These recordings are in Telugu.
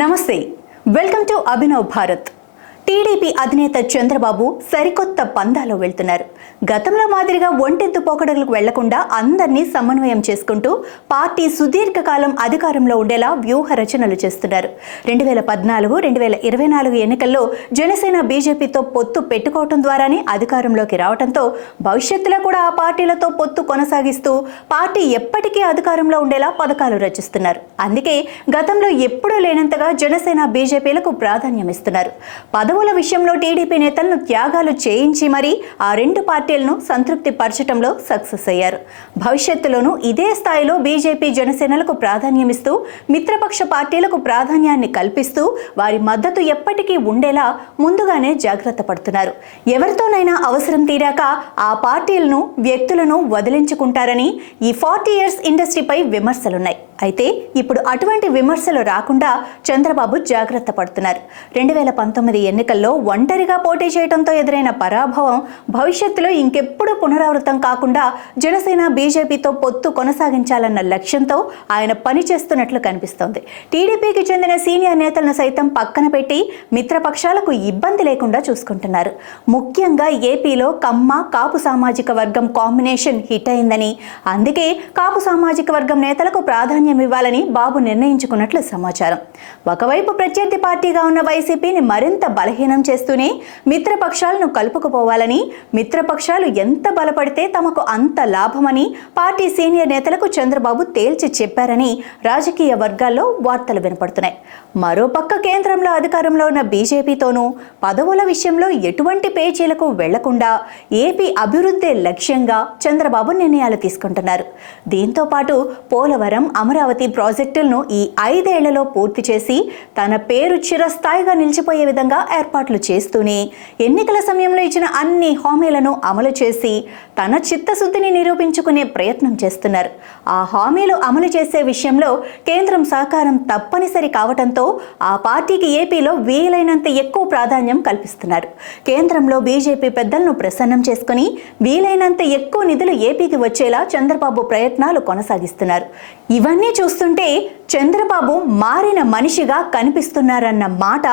నమస్తే, welcome to Abhinav Bharat. TDP అధినేత చంద్రబాబు సరికొత్త పందాలో వెళ్తున్నారు. గతంలో మాదిరిగా ఒంటెత్తు పోకడలకు వెళ్లకుండా అందరినీ సమన్వయం చేసుకుంటూ పార్టీ సుదీర్ఘకాలం అధికారంలో ఉండేలా వ్యూహ రచనలు చేస్తున్నారు. 2014, 2024 ఎన్నికల్లో జనసేన బీజేపీతో పొత్తు పెట్టుకోవడం ద్వారానే అధికారంలోకి రావడంతో భవిష్యత్తులో కూడా ఆ పార్టీలతో పొత్తు కొనసాగిస్తూ పార్టీ ఎప్పటికీ అధికారంలో ఉండేలా పథకాలు రచిస్తున్నారు. అందుకే గతంలో ఎప్పుడూ లేనంతగా జనసేన బీజేపీలకు ప్రాధాన్యం ఇస్తున్నారు. పదవుల విషయంలో టీడీపీ నేతలను త్యాగాలు చేయించి మరీ ఆ రెండు పార్టీలను సంతృప్తి పరచడంలో సక్సెస్ అయ్యారు. భవిష్యత్తులోనూ ఇదే స్థాయిలో బీజేపీ జనసేనలకు ప్రాధాన్యమిస్తూ మిత్రపక్ష పార్టీలకు ప్రాధాన్యాన్ని కల్పిస్తూ వారి మద్దతు ఎప్పటికీ ఉండేలా ముందుగానే జాగ్రత్త పడుతున్నారు. ఎవరితోనైనా అవసరం తీరాక ఆ పార్టీలను వ్యక్తులను వదిలించుకుంటారని ఈ 40 years ఇండస్ట్రీపై విమర్శలున్నాయి. అయితే ఇప్పుడు అటువంటి విమర్శలు రాకుండా చంద్రబాబు జాగ్రత్త పడుతున్నారు. 2019 ఎన్నికల్లో ఒంటరిగా పోటీ చేయడంతో ఎదురైన పరాభవం భవిష్యత్తులో ఇంకెప్పుడు పునరావృతం కాకుండా జనసేన బీజేపీతో పొత్తు కొనసాగించాలన్న లక్ష్యంతో ఆయన పనిచేస్తున్నట్లు కనిపిస్తోంది. టీడీపీకి చెందిన సీనియర్ నేతలను సైతం పక్కన పెట్టి మిత్రపక్షాలకు ఇబ్బంది లేకుండా చూసుకుంటున్నారు. ముఖ్యంగా ఏపీలో కమ్మ కాపు సామాజిక వర్గం కాంబినేషన్ హిట్ అయిందని, అందుకే కాపు సామాజిక వర్గం నేతలకు ప్రాధాన్యం ఇవ్వాలని బాబు నిర్ణయించుకున్నట్లు సమాచారం. ఒకవైపు ప్రత్యర్థి పార్టీగా ఉన్న వైసీపీని మరింత బలహీనం చేస్తూనే మిత్రపక్షాలను కలుపుకుపోవాలని, మిత్రపక్షాలు ఎంత బలపడితే తమకు అంత లాభమని పార్టీ సీనియర్ నేతలకు చంద్రబాబు తేల్చి చెప్పారని రాజకీయ వర్గాల్లో వార్తలు వినపడుతున్నాయి. మరోపక్క కేంద్రంలో అధికారంలో ఉన్న బీజేపీతోనూ పదవుల విషయంలో ఎటువంటి పేచీలకు వెళ్లకుండా ఏపీ అభివృద్ధి లక్ష్యంగా చంద్రబాబు నిర్ణయాలు తీసుకుంటున్నారు. దీంతో పాటు పోలవరం, అమరావతి ప్రాజెక్టులను ఈ 5 ఏళ్లలో పూర్తి చేసి తన పేరు చిరస్థాయిగా నిలిచిపోయే విధంగా ఏర్పాట్లు చేస్తూనే ఎన్నికల సమయంలో ఇచ్చిన అన్ని హామీలను అమలు చేసి తన చిత్తశుద్ధిని నిరూపించుకునే ప్రయత్నం చేస్తున్నారు. ఆ హామీలు అమలు చేసే విషయంలో కేంద్రం సహకారం తప్పనిసరి కావడంతో ఆ పార్టీకి ఏపీలో వీలైనంత ఎక్కువ ప్రాధాన్యం కల్పిస్తున్నారు. కేంద్రంలో బీజేపీ పెద్దలను ప్రసన్నం చేసుకుని వీలైనంత ఎక్కువ నిధులు ఏపీకి వచ్చేలా చంద్రబాబు ప్రయత్నాలు కొనసాగిస్తున్నారు. ఇవన్నీ చూస్తుంటే చంద్రబాబు మారిన మనిషిగా కనిపిస్తున్నారన్న మాట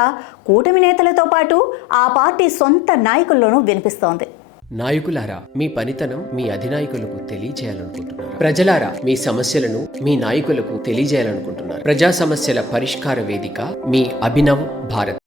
కూటమి నేతలతో పాటు ఆ పార్టీ సొంత నాయకుల్లోనూ వినిపిస్తోంది. నాయకులారా, మీ పనితనం మీ అధినాయకులకు తెలియజేయాలనుకుంటున్నారు. ప్రజలారా, మీ సమస్యలను మీ నాయకులకు తెలియజేయాలనుకుంటున్నారు. ప్రజా సమస్యల పరిష్కార వేదిక మీ అభినవ్ భారత్.